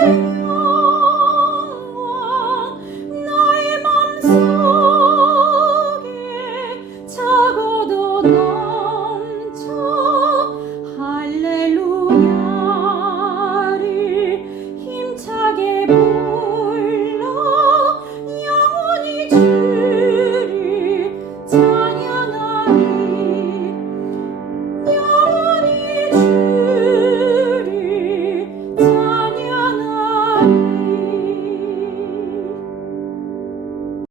thank uh you -huh.